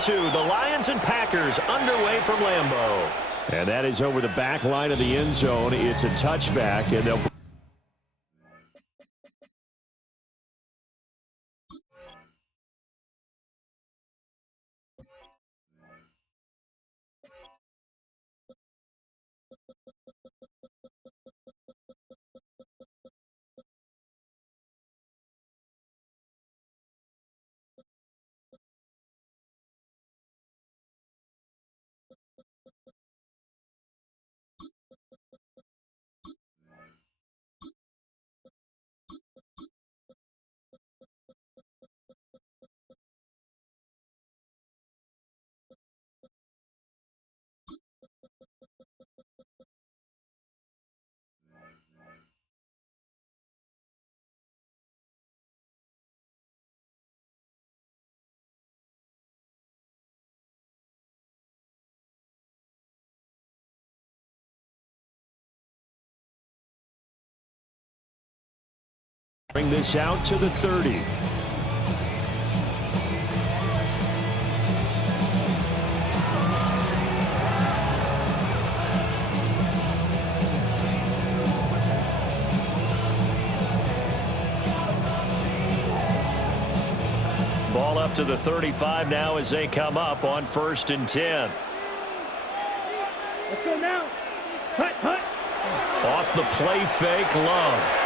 2, the Lions and Packers underway from Lambeau. And that is over the back line of the end zone. It's a touchback, and they'll... Bring this out to the 30. Ball up to the 35 now as they come up on 1st and 10. Let's go now. Hut, hut. Off the play fake, Love.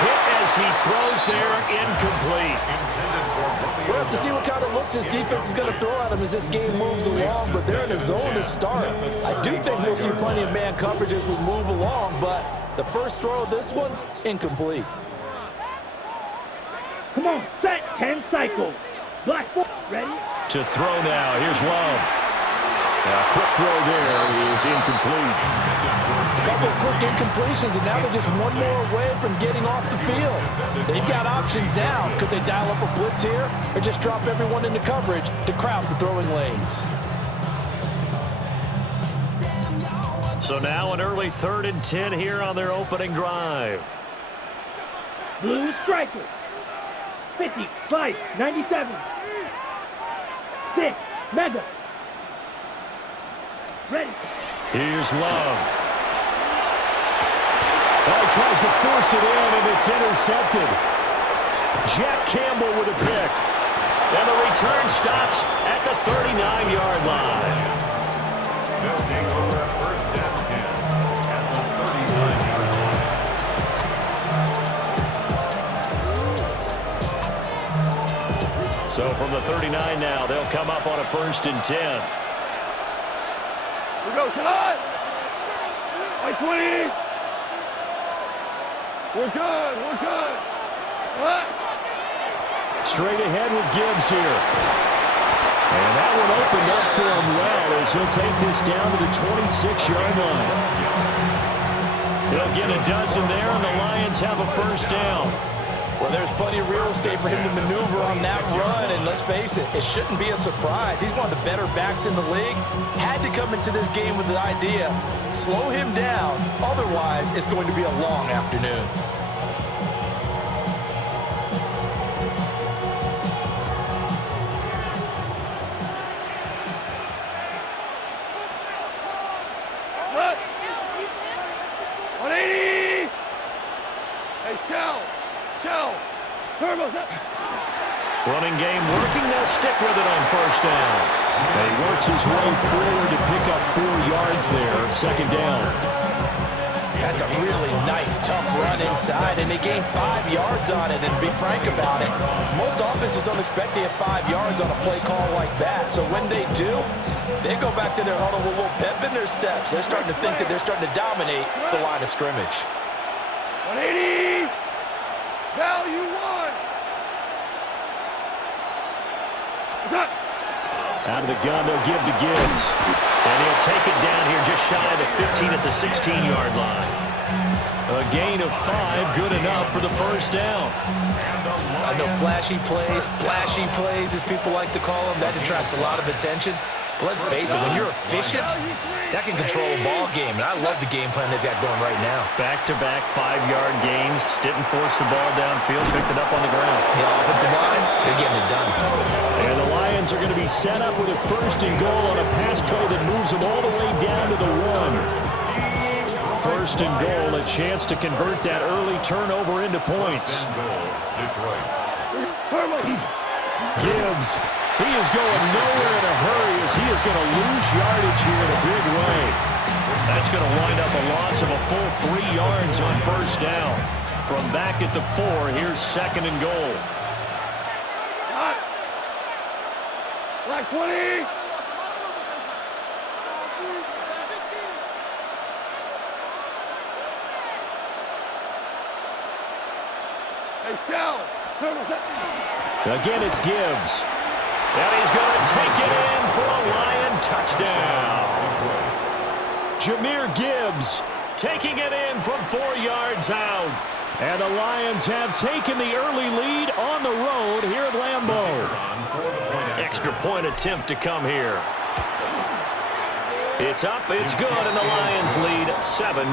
Hit as he throws there, incomplete. We'll have to see what kind of looks this defense is going to throw at him as this game moves along, but they're in a zone to start. I do think we'll see plenty of man coverage as we move along, but the first throw of this one, incomplete. Come on, set, 10 cycles. Black ball, ready? To throw now, here's Love. A quick throw there is incomplete. A couple of quick incompletions, and now they're just one more away from getting off the field. They've got options now. Could they dial up a blitz here or just drop everyone into coverage to crowd the throwing lanes? So now an early 3rd and 10 here on their opening drive. Blue striker. 55, 97. 6, Mega. Ready. Here's Love. Well, he tries to force it in, and it's intercepted. Jack Campbell with a pick. And the return stops at the 39-yard line. They'll take over at 1st and 10 at the 39-yard line. So from the 39 now, they'll come up on a 1st and 10. We go tonight. By 20. We're good. We're good. What? Straight ahead with Gibbs here. And that one opened up for him well as he'll take this down to the 26-yard line. He'll get a dozen there, and the Lions have a 1st down. Well, there's plenty of real estate for him to maneuver on that run, and let's face it, it shouldn't be a surprise. He's one of the better backs in the league. Had to come into this game with the idea, slow him down, otherwise it's going to be a long afternoon. What? 180. Hey, Shell. Turbo's up. Running game working. They'll stick with it on 1st down. And he works his way forward to pick up 4 yards there. 2nd down. That's a really nice, tough run inside, and they gained 5 yards on it. And to be frank about it, most offenses don't expect to have 5 yards on a play call like that. So when they do, they go back to their huddle with a little pep in their steps. They're starting to think that they're starting to dominate the line of scrimmage. 180. Value 1. Out of the gun, they'll give to Gibbs. And he'll take it down here just shy of the 15 at the 16-yard line. A gain of 5, good enough for the 1st down. I know flashy plays, splashy plays, as people like to call them, that attracts a lot of attention. But let's face it, when you're efficient, that can control a ball game. And I love the game plan they've got going right now. Back-to-back 5-yard gains. Didn't force the ball downfield, picked it up on the ground. The offensive line, they're getting it done. And the Lions Lions are going to be set up with a 1st and goal on a pass play that moves them all the way down to the 1. 1st and goal, a chance to convert that early turnover into points. Gibbs, he is going nowhere in a hurry as he is going to lose yardage here in a big way. That's going to wind up a loss of a full 3 yards on 1st down. From back at the 4, here's 2nd and goal. Black 20. Again, it's Gibbs. And he's going to take it in for a Lion touchdown. Jahmyr Gibbs Taking it in from 4 yards out. And the Lions have taken the early lead on the road here at Lambeau. Extra point attempt to come here. It's up, it's good, and the Lions lead 7-0.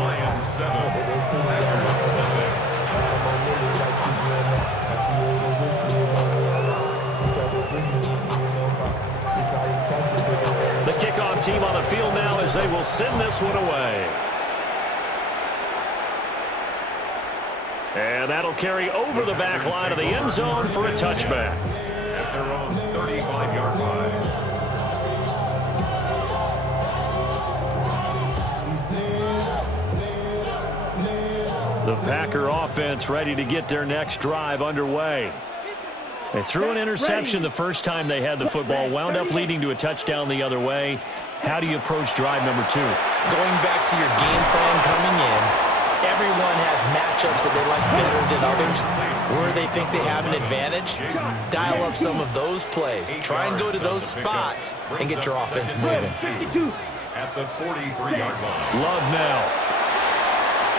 Lions 7. The kickoff team on the field now as they will send this one away. And that'll carry over the back line of the end zone for a touchback. At their own 35-yard line. The Packer offense ready to get their next drive underway. They threw an interception the first time they had the football, wound up leading to a touchdown the other way. How do you approach drive number 2? Going back to your game plan coming in, everyone has matchups that they like better than others. Where they think they have an advantage, dial up some of those plays. Try and go to those spots and get your offense moving. At the 43-yard line. Love now.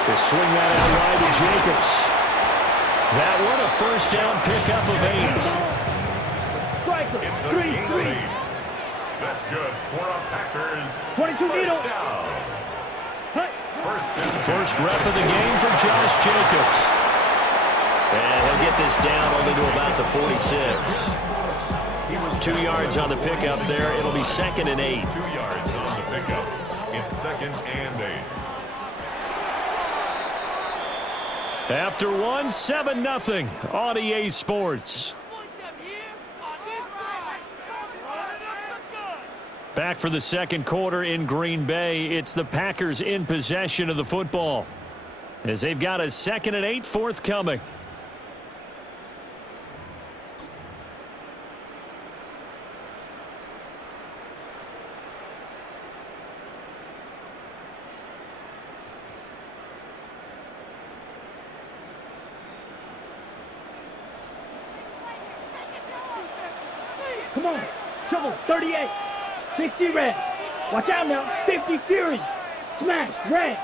They swing that out wide to Jacobs. That one a first down pickup of 8. It's a gain of 8. That's good for a Packers 22 first down. First down. First rep of the game for Josh Jacobs. And he'll get this down only to about the 46. 2 yards on the pickup there. It'll be 2nd and 8. 2 yards on the pickup. It's 2nd and 8. After one, 7-0 on EA Sports. Back for the second quarter in Green Bay. It's the Packers in possession of the football as they've got a 2nd and 8 forthcoming. Come on. Shovel. 38. 60 red. Watch out now. 50 Fury. Smash. Red.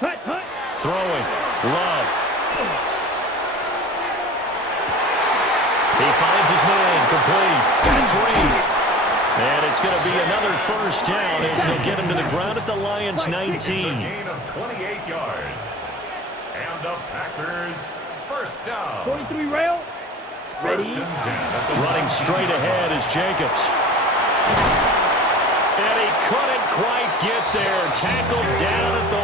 Hut. Hut. Throwing. Love. He finds his man. Complete. That's Reed. And it's going to be another first down as they'll get him to the ground at the Lions' 19. It's a gain of 28 yards. And the Packers first down. 43 rail. First Ready. and 10. Running straight ahead is Jacobs. And he couldn't quite get there. Tackled down at the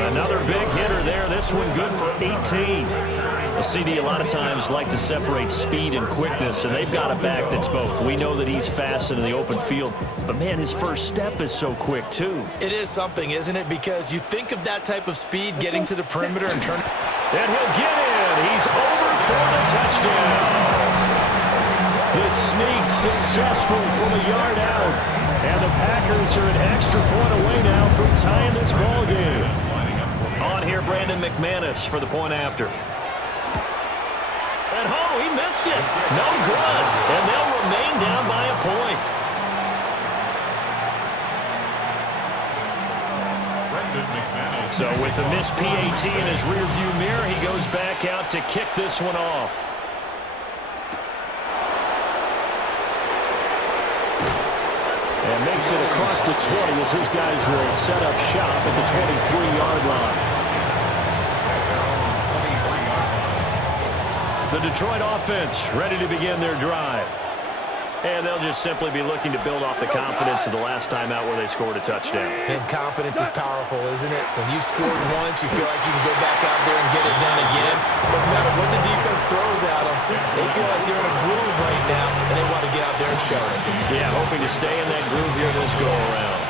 1. Another big hitter there. This one good for 18. A CD a lot of times like to separate speed and quickness, and they've got a back that's both. We know that he's fast in the open field, but man, his first step is so quick too. It is something, isn't it? Because you think of that type of speed getting to the perimeter and turning. And he'll get in. He's over for the touchdown. The sneak successful from a yard out, and the Packers are an extra point away now from tying this ball game. On here, Brandon McManus for the point after. And he missed it. No good. And they'll remain down by a point. So with the missed PAT in his rearview mirror, he goes back out to kick this one off. And makes it across the 20 as his guys will set up shop at the 23-yard line. The Detroit offense ready to begin their drive. And they'll just simply be looking to build off the confidence of the last time out where they scored a touchdown. And confidence is powerful, isn't it? When you scored once, you feel like you can go back out there and get it done again. But no matter what the defense throws at them, they feel like they're in a groove right now, and they want to get out there and show it. Yeah, hoping to stay in that groove here this go-around.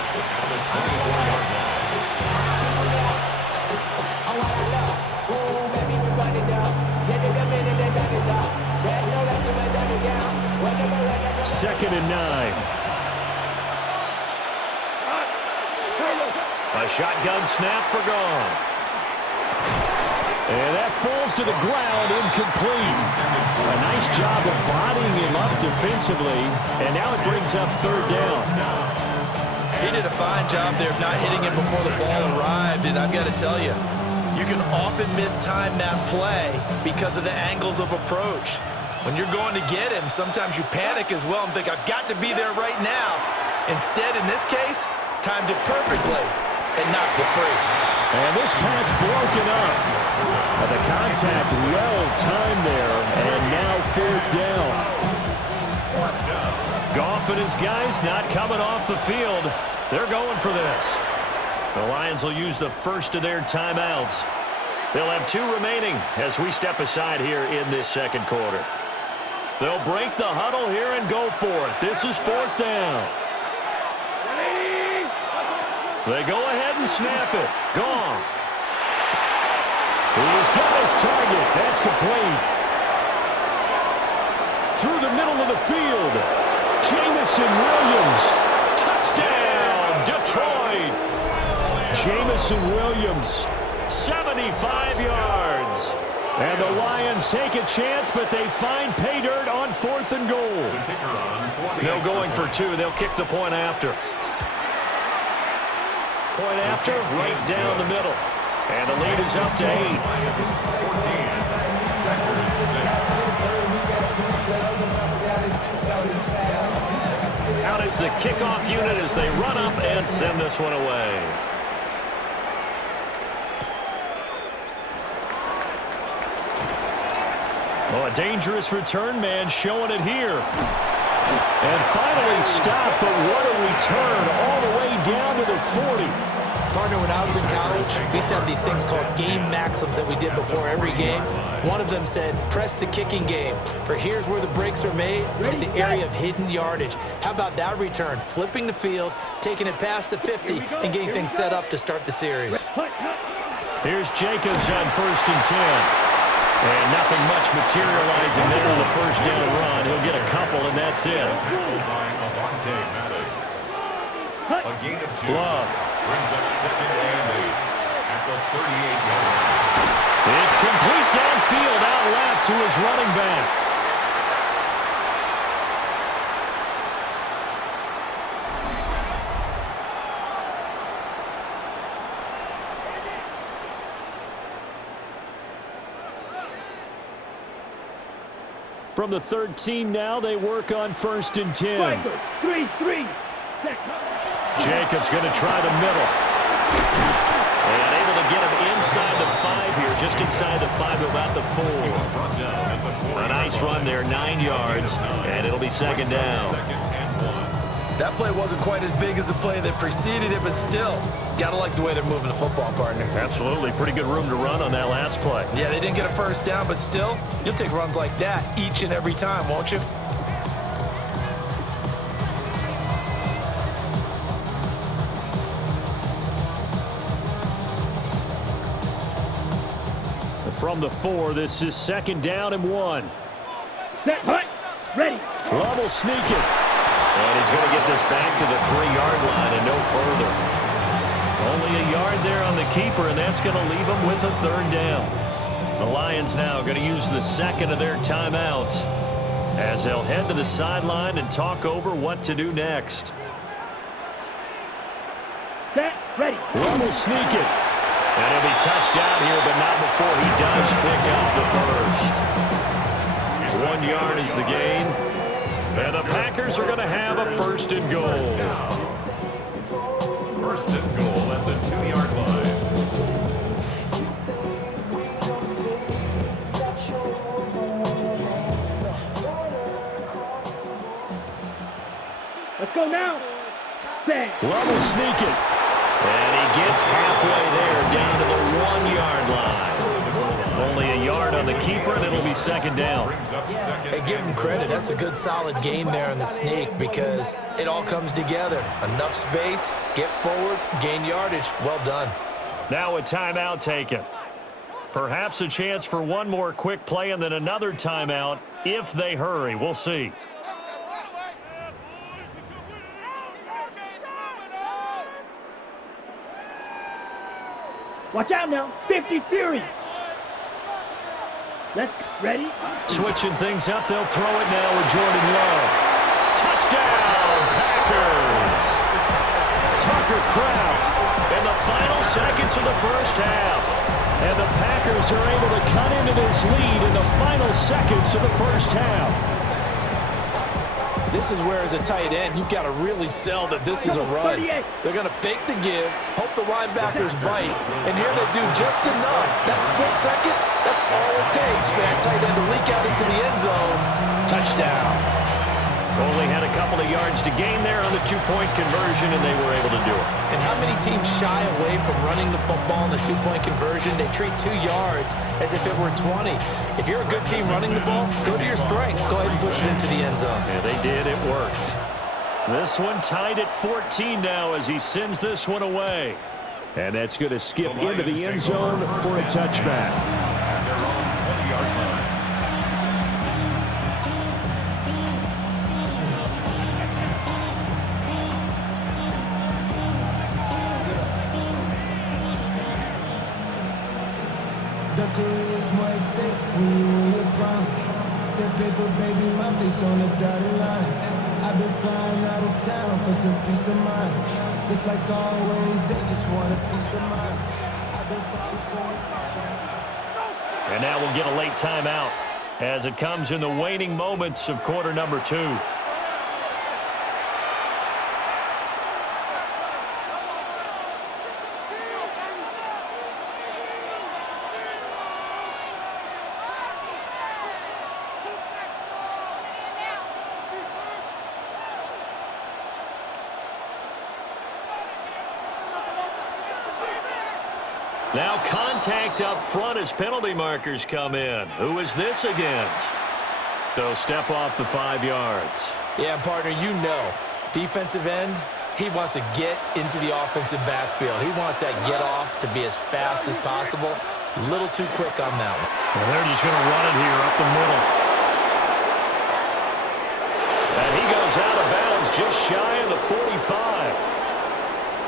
Second and 9. A shotgun snap for Goff. And that falls to the ground, incomplete. A nice job of bodying him up defensively, and now it brings up third down. He did a fine job there of not hitting him before the ball arrived, and I've got to tell you, you can often mistime that play because of the angles of approach. When you're going to get him, sometimes you panic as well and think, I've got to be there right now. Instead, in this case, timed it perfectly and knocked it free. And this pass broken up. And the contact well timed there, and now fourth down. Goff and his guys not coming off the field. They're going for this. The Lions will use the first of their timeouts. They'll have 2 remaining as we step aside here in this second quarter. They'll break the huddle here and go for it. This is fourth down. They go ahead and snap it. Goff. He's got his target. That's complete. Through the middle of the field. Jamison Williams. Touchdown, Detroit. Jamison Williams. 75 yards. And the Lions take a chance, but they find pay dirt on 4th and goal. No going for 2. They'll kick the point after. Point after, right down the middle. And the lead is up to 8. Out is the kickoff unit as they run up and send this one away. Oh, a dangerous return man showing it here. And finally stopped, but what a return all the way down to the 40. Partner, when I was in college, we used to have these things called game maxims that we did before every game. One of them said, press the kicking game. For here's where the breaks are made. It's the area of hidden yardage. How about that return? Flipping the field, taking it past the 50, and getting things set up to start the series. Here's Jacobs on 1st and 10. And nothing much materializing there in the first down run. He'll get a couple, and that's it. A gain of 2. Love. Brings up 2nd and 8 at the 38-yard line. It's complete downfield out left to his running back. From the 13 now, they work on 1st and 10. 3-3. Jacobs going to try the middle. And able to get him inside the 5 here, just inside the 5 to about the 4. A nice run there, 9 yards, and it'll be 2nd down. That play wasn't quite as big as the play that preceded it, but still, gotta like the way they're moving the football, partner. Absolutely. Pretty good room to run on that last play. Yeah, they didn't get a first down, but still, you'll take runs like that each and every time, won't you? From the 4, this is 2nd down and 1. Set, hut, ready. Love will sneak it. And he's going to get this back to the 3-yard line and no further. Only a yard there on the keeper, and that's going to leave him with a 3rd down. The Lions now going to use the 2nd of their timeouts as they'll head to the sideline and talk over what to do next. Set, ready. Love will sneak it. And he'll be touched out here, but not before he does pick up the first. 1 yard is the gain. And the Packers are going to have a 1st and goal. 1st and goal at the 2-yard line. Let's go now. Set. Love will sneak it. And he gets halfway there, down to the 1-yard line. Only a yard on the keeper, and it'll be second down. Hey, give him credit. That's a good, solid game there in the sneak because it all comes together. Enough space, get forward, gain yardage. Well done. Now a timeout taken. Perhaps a chance for one more quick play and then another timeout if they hurry. We'll see. Watch out now. 50 Fury. Let's ready. Switching things up, they'll throw it now with Jordan Love. Touchdown, Packers! Tucker Kraft in the final seconds of the first half. And the Packers are able to cut into this lead in the final seconds of the first half. This is where, as a tight end, you've got to really sell that this is a run. They're going to fake the give, hope the linebackers bite, and here they do just enough. That split second, that's all it takes for that tight end to leak out into the end zone. Touchdown. Only had a couple of yards to gain there on the two-point conversion, and they were able to do it. And how many teams shy away from running the football in the two-point conversion? They treat 2 yards as if it were 20. If you're a good team running the ball, go to your strength. Go ahead and push it into the end zone. Yeah, they did. It worked. This one tied at 14 now as he sends this one away. And that's going to skip into the end zone for a touchback. The career's more at stake when you win your prime. That paper, baby, my face on the dotted line. I've been flying out of town for some peace of mind. It's like always, they just want a piece of mind. I've been flying so much. And now we'll get a late timeout as it comes in the waning moments of quarter number 2. Now contact up front as penalty markers come in. Who is this against? They'll step off the 5 yards. Yeah, partner, you know, defensive end, he wants to get into the offensive backfield. He wants that get off to be as fast as possible. A little too quick on that one. Well, they're just going to run it here up the middle. And he goes out of bounds just shy of the 45.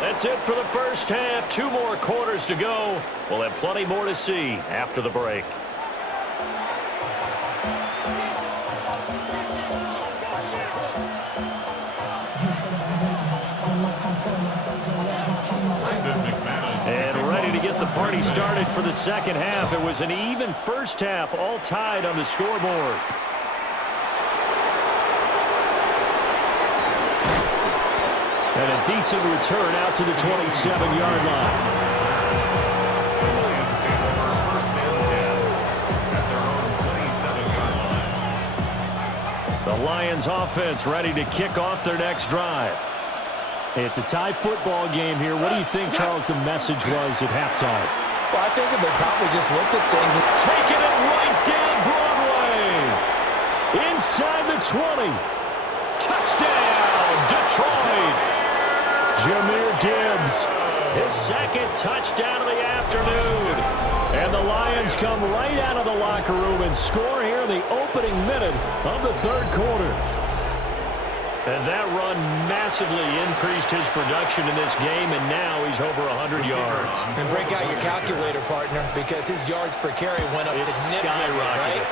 That's it for the first half. 2 more quarters to go. We'll have plenty more to see after the break. And ready to get the party started for the second half. It was an even first half, all tied on the scoreboard. And a decent return out to the 27-yard line. The Lions offense ready to kick off their next drive. It's a tie football game here. What do you think, Charles, the message was at halftime? Well, I think they probably just looked at things and taking it right down Broadway. Inside the 20. Touchdown, Detroit. Jahmyr Gibbs, his second touchdown of the afternoon. And the Lions come right out of the locker room and score here in the opening minute of the third quarter. And that run massively increased his production in this game, and now he's over 100 yards. And break out your calculator, partner, because his yards per carry went up significantly, right?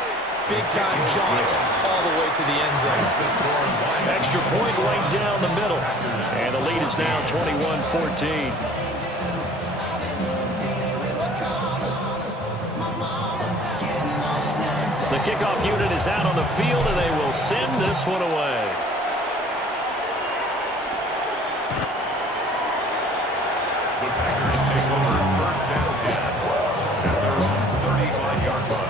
Big-time jaunt all the way to the end zone. Extra point right down the middle. And the lead is now 21-14. The kickoff unit is out on the field, and they will send this one away. The Packers take over first down 10 at their own 35-yard line.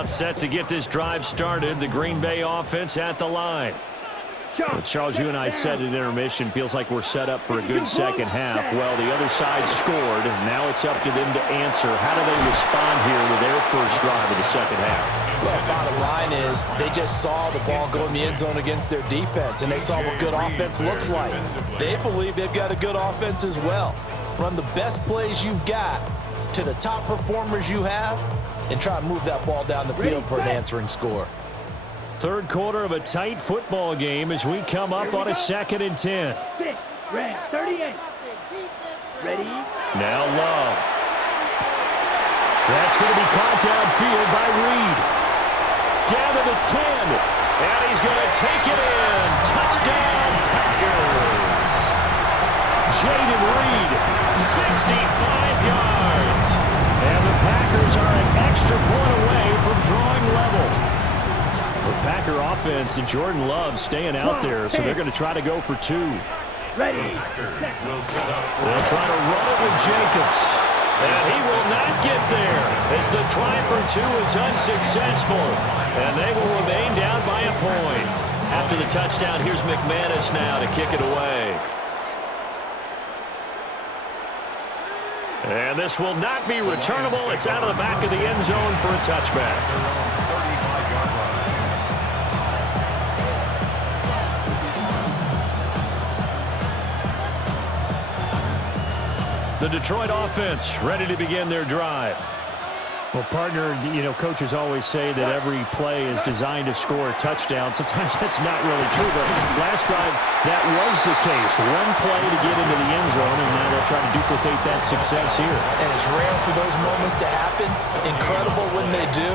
About set to get this drive started. The Green Bay offense at the line. Well, Charles, you and I said at intermission, feels like we're set up for a good second half. Well, the other side scored, and now it's up to them to answer. How do they respond here with their first drive of the second half? Well, bottom line is they just saw the ball go in the end zone against their defense, and they saw what good offense looks like. They believe they've got a good offense as well. Run the best plays you've got to the top performers you have, and try to move that ball down the field for an answering score. Third quarter of a tight football game as we come up on a 2nd and 10. 6, red, 38. Ready? Now Love. That's going to be caught downfield by Reed. Down to the 10. And he's going to take it in. Touchdown, Packers. Jaden Reed, 65 yards. And the Packers are an extra point away from drawing level. The Packer offense and Jordan Love staying out there, so they're going to try to go for 2. Ready? They'll try to run it with Jacobs. And he will not get there as the try for 2 is unsuccessful. And they will remain down by a point. After the touchdown, here's McManus now to kick it away. And this will not be returnable. It's out of the back of the end zone for a touchback. The Detroit offense ready to begin their drive. Well, partner, you know, coaches always say that every play is designed to score a touchdown. Sometimes that's not really true, but last time that was the case. One play to get into the end zone, and now they'll try to duplicate that success here. And it's rare for those moments to happen. Incredible when they do.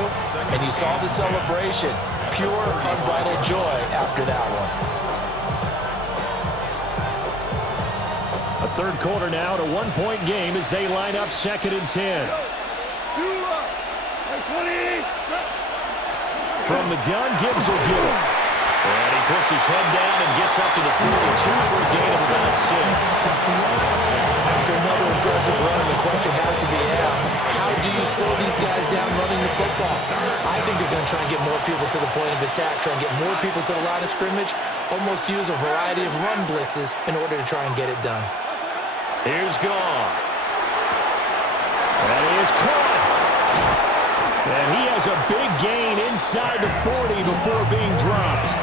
And you saw the celebration. Pure, unbridled joy after that one. A third quarter now to 1-point game as they line up 2nd and 10. From the gun, Gibbs will get it. And he puts his head down and gets up to the 42 for a gain of about 6. After another impressive run, the question has to be asked, how do you slow these guys down running the football? I think they're going to try and get more people to the point of attack, try and get more people to the line of scrimmage, almost use a variety of run blitzes in order to try and get it done. Here's Goff. And he is caught. And he has a big gain inside the 40 before being dropped.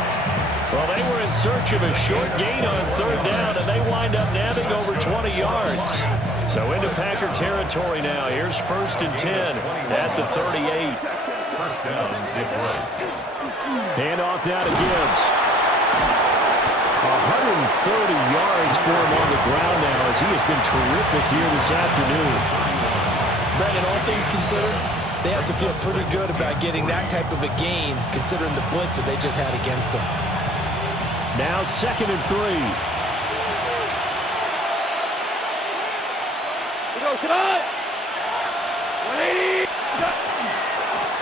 Well, they were in search of a short gain on 3rd down, and they wind up nabbing over 20 yards. So into Packer territory now. Here's 1st and 10 at the 38. First down, Detroit. Hand off now to Gibbs. 130 yards for him on the ground now as he has been terrific here this afternoon. Brandon, all things considered, they have to feel pretty good about getting that type of a gain considering the blitz that they just had against them. Now 2nd and 3.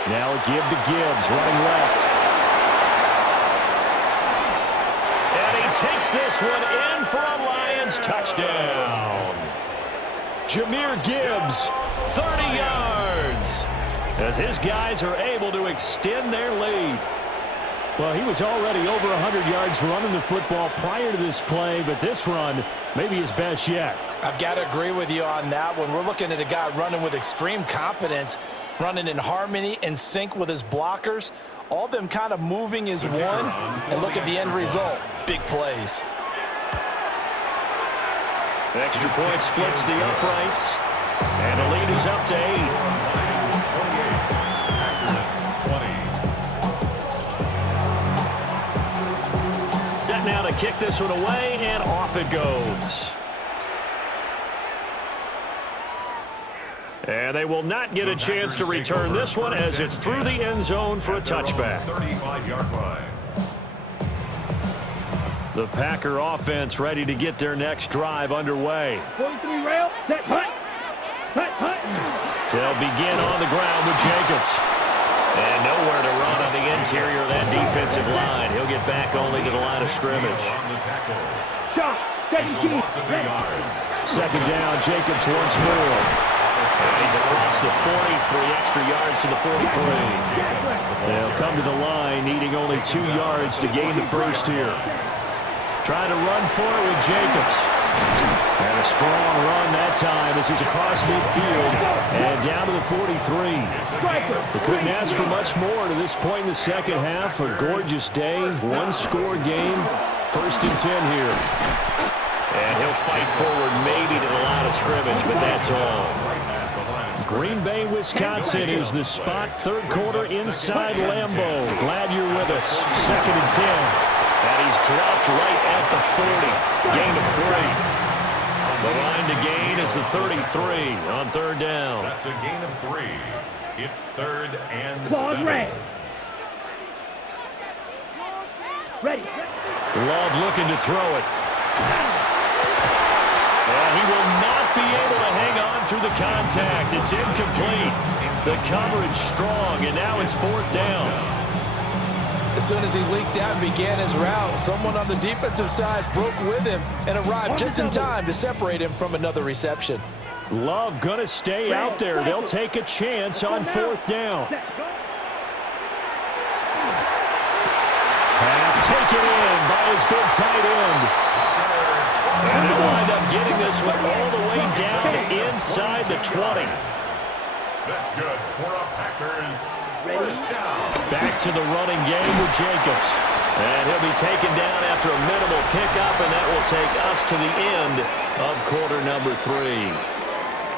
Now a give to Gibbs, running left. And he takes this one in for a Lions touchdown. Jahmyr Gibbs, 30 yards. As his guys are able to extend their lead. well, he was already over 100 yards running the football prior to this play, but this run may be his best yet. I've got to agree with you on that one. We're looking at a guy running with extreme confidence, running in harmony and sync with his blockers. All of them kind of moving as one, and look at the end result. Big plays. Extra point splits the uprights, and the lead is up to 8. Set now to kick this one away, and off it goes. And they will not get a chance to return this one as it's through the end zone for a touchback. 35-yard line. The Packer offense ready to get their next drive underway. 43 rail, set, punt. Punt, punt. They'll begin on the ground with Jacobs. And nowhere to run on the interior of that defensive line. He'll get back only to the line of scrimmage. Shot, 17, Second down, Jacobs once more. And he's across the 40, 3 extra yards to the 43. They'll come to the line, needing only 2 yards to gain the first here. Trying to run for it with Jacobs. And a strong run that time as he's across midfield and down to the 43. They couldn't ask for much more to this point in the second half. A gorgeous day, one-score game. 1st and 10 here. And he'll fight forward maybe to the line of scrimmage, but that's all. Green Bay, Wisconsin is the spot. 3rd quarter inside Lambeau. Glad you're with us. 2nd and 10. And he's dropped right at the 40. Gain of 3. The line to gain is the 33 on 3rd down. That's a gain of 3. It's 3rd and Ball 7. ready. Ready. Love looking to throw it. And he will not be able to hang on through the contact. It's incomplete. The coverage strong, and now it's 4th down. As soon as he leaked out and began his route, someone on the defensive side broke with him and arrived just in time to separate him from another reception. Love going to stay out there. They'll take a chance on 4th down. Pass taken in by his big tight end. And they'll wind up getting this one all the way down inside the 20. That's good for a Packers first down. Back to the running game with Jacobs. And he'll be taken down after a minimal pickup, and that will take us to the end of quarter number 3.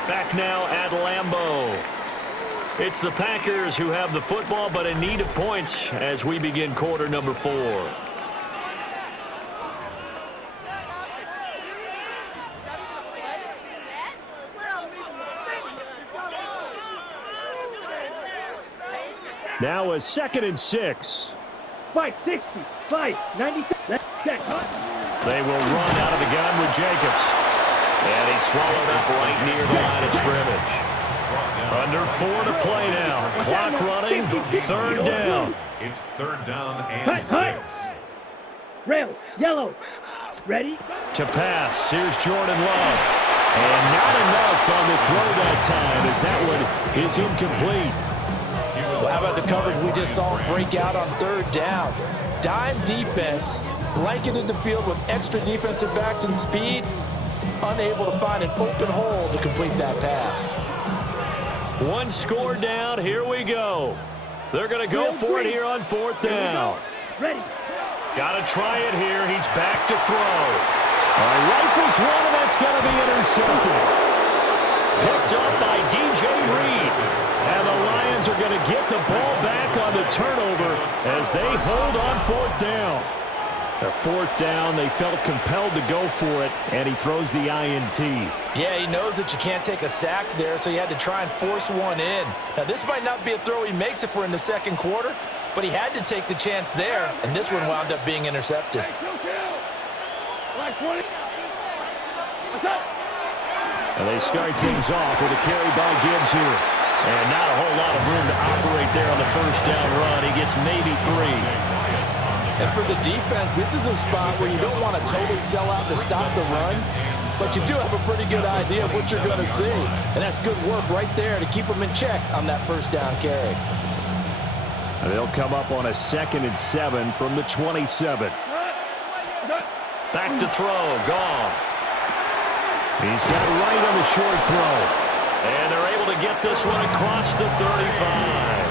Back now at Lambeau. It's the Packers who have the football, but in need of points as we begin quarter number 4. Now a 2nd and 6. 560, 590. That's check. They will run out of the gun with Jacobs. And he's swallowed up right near the line of scrimmage. Under 4 to play now. Clock running. 3rd down. It's 3rd down and 6. Rail, yellow. Ready? To pass. Here's Jordan Love. And not enough on the throw that time as that one is incomplete. Well, how about the coverage we just saw break out on 3rd down? Dime defense, blanketed the field with extra defensive backs and speed, unable to find an open hole to complete that pass. 1 score down. Here we go. They're going to go for it here on 4th down. Ready. Got to try it here. He's back to throw. Rifles one, and that's going to be intercepted. Picked up by DJ Reed. And the Lions are going to get the ball back on the turnover as they hold on 4th down. Their 4th down, they felt compelled to go for it, and he throws the INT. Yeah, he knows that you can't take a sack there, so he had to try and force one in. Now, this might not be a throw he makes if we're in the 2nd quarter, but he had to take the chance there, and this one wound up being intercepted. And they start things off with a carry by Gibbs here. And not a whole lot of room to operate there on the 1st down run. He gets maybe 3. And for the defense, this is a spot where you don't want to totally sell out to stop the run, but you do have a pretty good idea of what you're going to see. And that's good work right there to keep them in check on that 1st down carry. And they'll come up on a 2nd and 7 from the 27. Back to throw. Goff. He's got right on the short throw. And they're able to get this one across the 35.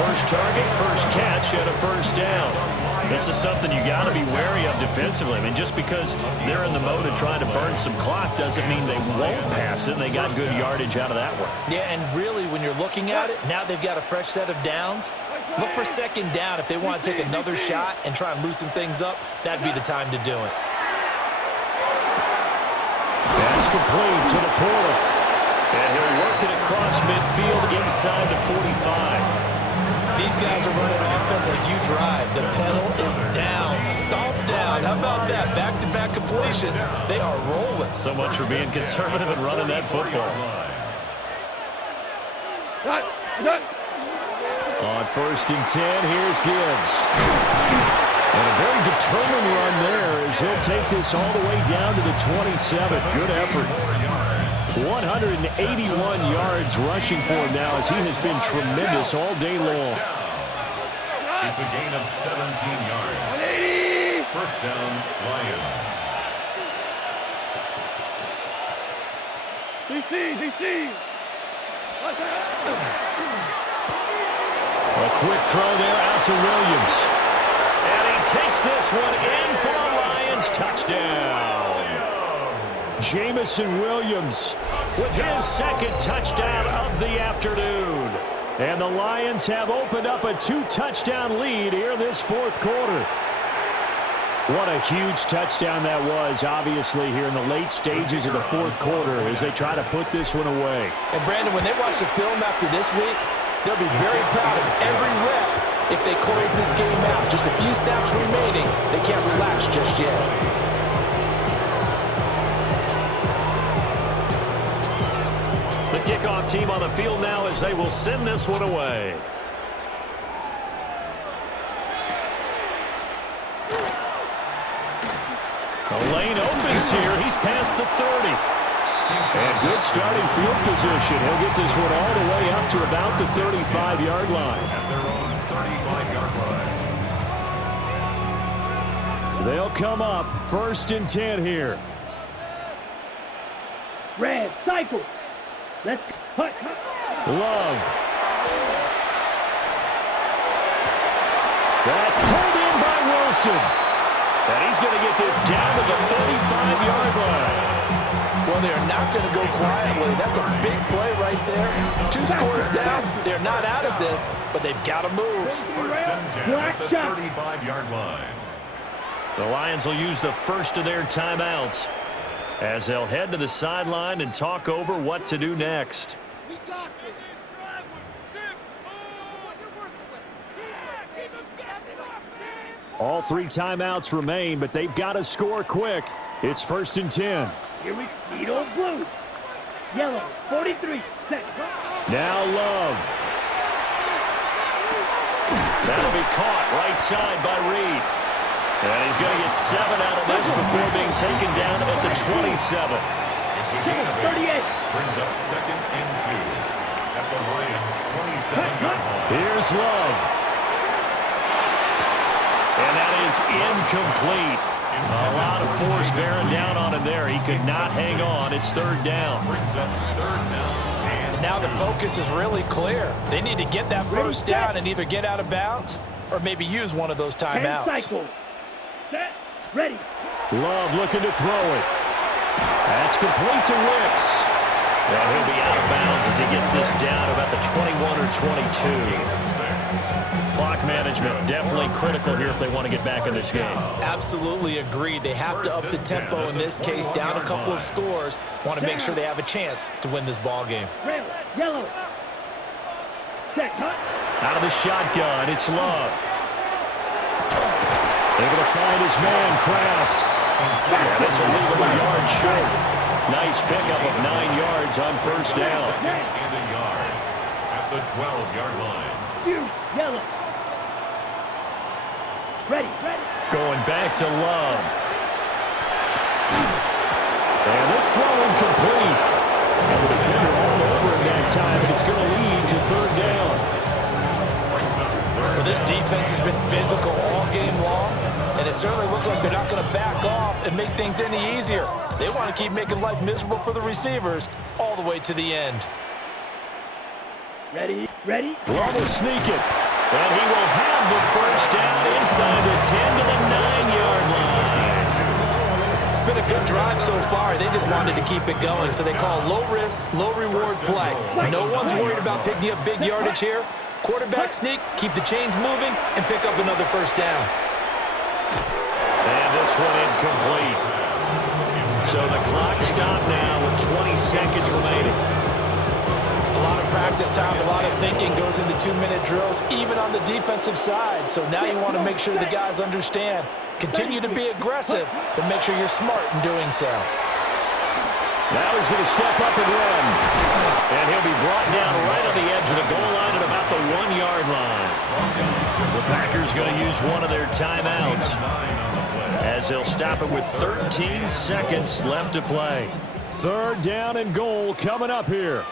First target, first catch, and a 1st down. This is something you got to be wary of defensively. I mean, just because they're in the mode of trying to burn some clock doesn't mean they won't pass it. And they got good yardage out of that one. Yeah, and really, when you're looking at it, now they've got a fresh set of downs. Look for 2nd down. If they want to take another shot and try and loosen things up, that'd be the time to do it. That's complete to the Porter. And he'll work it across midfield inside the 45. These guys are running offense like you drive. The pedal is down, stomped down. How about that? Back-to-back completions. They are rolling. So much for being conservative and running that football. On 1st and 10, here's Gibbs. And a very determined run there as he'll take this all the way down to the 27. Good effort. 181 yards rushing for him now as he has been tremendous all day long. It's a gain of 17 yards. First down, Lions. DC. A quick throw there out to Williams. And he takes this one in for a Lions touchdown. Jamison Williams With his second touchdown of the afternoon. and the Lions have opened up a 2-touchdown lead here in this fourth quarter. What a huge touchdown that was, obviously, here in the late stages of the fourth quarter as they try to put this one away. And, Brandon, when they watch the film after this week, they'll be very proud of every rep if they close this game out. Just a few snaps remaining. They can't relax just yet. The kickoff team on the field now as they will send this one away. The lane opens here. He's past the 30. And good starting field position. He'll get this one all the way up to about the 35-yard line. At their own 35-yard line. They'll come up 1st and 10 here. Red, cycle. Let's cut. Love. That's pulled in by Wilson. And he's going to get this down to the 35-yard line. Well, they're not going to go quietly. That's a big play right there. 2 scores down. They're not out of this, but they've got to move. First and 10 at the 35-yard line. The Lions will use the first of their timeouts as they'll head to the sideline and talk over what to do next. All 3 timeouts remain, but they've got to score quick. It's 1st and 10. Here we see those blues. Yellow, 43. Set. Now Love. That'll be caught right side by Reed. And he's going to get 7 out of this before being taken down at the 27. It's a gain of 38. Brings up 2nd and 2 at the Lions' 27-yard line. Here's Love. And that is incomplete. A lot of force bearing down on him there. He could not hang on. It's 3rd down. Brings up 3rd down. And now the focus is really clear. They need to get that first down and either get out of bounds or maybe use one of those timeouts. Cycle. Set. Ready. Love looking to throw it. That's complete to Wicks. And he'll be out of bounds as he gets this down about the 21 or 22. Clock management definitely critical here if they want to get back in this game. Absolutely agreed. They have to up the tempo in this case, down a couple of scores. Want to make sure they have a chance to win this ball game. Red, yellow. Set. Cut. Out of the shotgun, it's Love. Able to find his man, Kraft. Yeah, this will leave him a yard short. Nice pickup of 9 yards on 1st down. 2nd and a yard at the 12-yard line. Yellow. Ready. Going back to Love. And this throw incomplete. And the defender all over him that time, and it's going to lead to 3rd down. Well, this defense has been physical all game long, and it certainly looks like they're not going to back off and make things any easier. They want to keep making life miserable for the receivers all the way to the end. Ready. Love will sneak it. And he will have the first down inside the 10 to the 9-yard line. It's been a good drive so far. They just wanted to keep it going, so they call low-risk, low-reward play. No one's worried about picking up big yardage here. Quarterback sneak, keep the chains moving, and pick up another first down. And this one incomplete. So the clock stopped now with 20 seconds remaining. A lot of practice time, a lot of thinking goes into 2-minute drills, even on the defensive side. So now you want to make sure the guys understand. Continue to be aggressive, but make sure you're smart in doing so. Now he's going to step up and run. And he'll be brought down right on the edge of the goal line at about the 1-yard line. The Packers going to use one of their timeouts as they'll stop it with 13 seconds left to play. 3rd down and goal coming up here.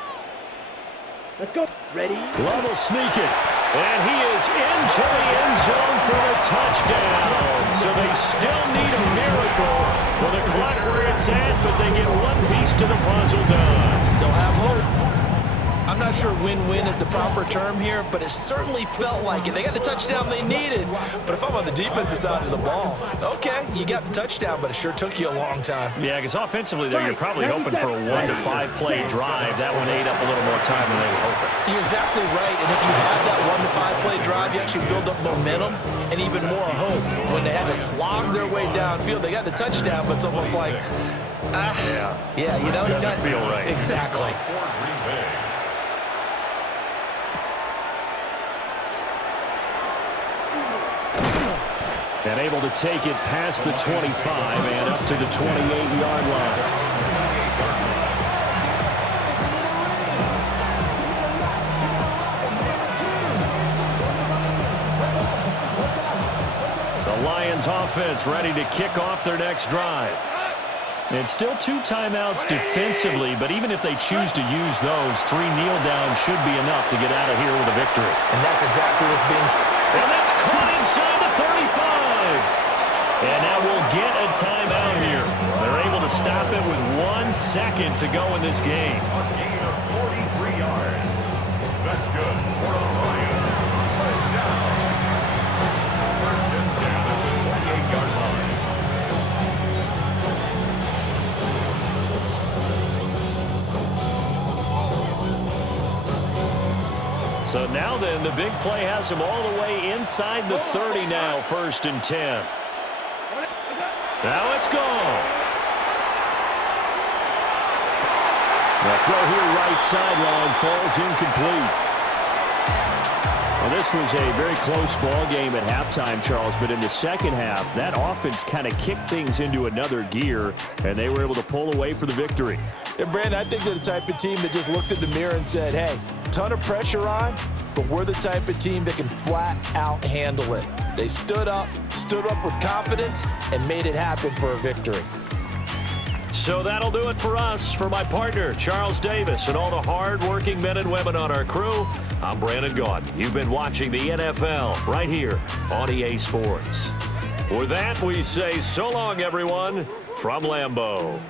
Let's go. Ready? Love will sneak it. And he is into the end zone for a touchdown. So they still need a miracle with the clock where it's at, but they get one piece to the puzzle done. Still have hope. I'm not sure win-win is the proper term here, but it certainly felt like it. They got the touchdown they needed, but if I'm on the defensive side of the ball, okay, you got the touchdown, but it sure took you a long time. Yeah, because offensively, though, you're probably hoping for a 1 to 5 play drive. That one ate up a little more time than they were hoping. You're exactly right, and if you have that 1 to 5 play drive, you actually build up momentum and even more hope. When they had to slog their way downfield, they got the touchdown, but it's almost like, yeah, you know, doesn't feel right. Exactly. And able to take it past the 25 and up to the 28-yard line. The Lions offense ready to kick off their next drive. And still 2 timeouts defensively, but even if they choose to use those, 3 kneel downs should be enough to get out of here with a victory. And that's exactly what's being said. And that's caught inside the 35. And now we'll get a timeout here. They're able to stop it with 1 second to go in this game. A gain of 43 yards. That's good for the Lions. First down. First and 10 at the 28-yard line. So now then, the big play has them all the way inside the 30 now, 1st and 10. Now it's Goff. The throw here right sideline falls incomplete. Well, this was a very close ball game at halftime, Charles, but in the second half, that offense kind of kicked things into another gear, and they were able to pull away for the victory. And, Brandon, I think they're the type of team that just looked in the mirror and said, hey, ton of pressure on, but we're the type of team that can flat out handle it. They stood up with confidence, and made it happen for a victory. So that'll do it for us. For my partner, Charles Davis, and all the hard-working men and women on our crew, I'm Brandon Gaudin. You've been watching the NFL right here on EA Sports. With that, we say so long, everyone, from Lambeau.